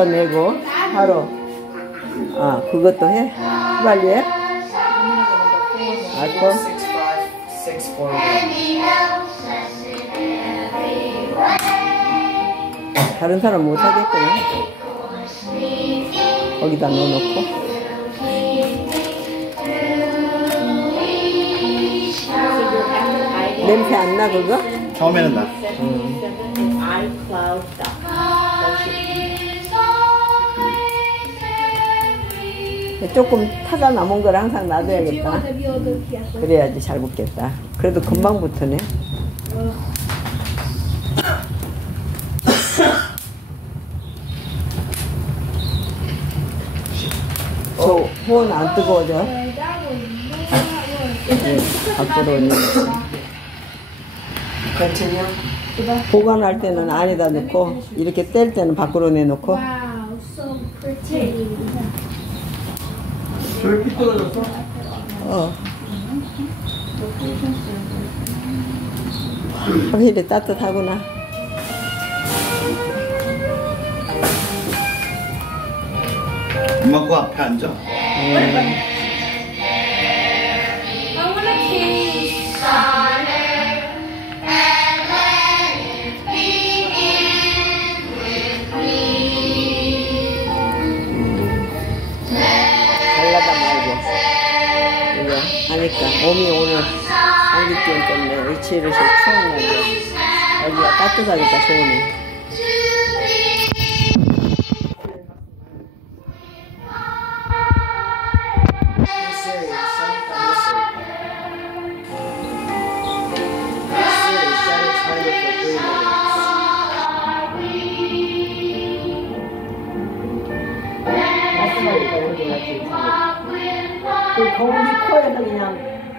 내고 하루. 아, 그것도 해? 빨리 해? 알고? 다른 사람 못 하겠구나. 거기다 넣어놓고. 냄새 안 나, 그거? 처음에는 나. 조금 타가 남은 걸 항상 놔둬야겠다. 그래야지 잘 붙겠다. 그래도 금방 붙으네. 저 호은 안 뜨거워져? 밖으로 올리고. 보관할 때는 안에다 넣고 이렇게 뗄 때는 밖으로 내놓고. 저기 피 떨어졌어? 확실히 따뜻하구나. 엄마 그 앞에 앉아. 잘라다 말고 이거 하니까 몸이 오늘 감기병 때문에 의치를 추웠는데 여기가 따뜻하니까 좋으네. 그 거울이 코에서 그냥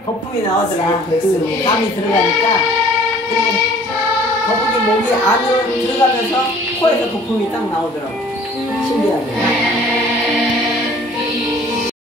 거품이 나오더라. 그 감이 들어가니까. 그리고 거북이 목이 안으로 들어가면서 코에서 거품이 딱 나오더라고. 신기하게.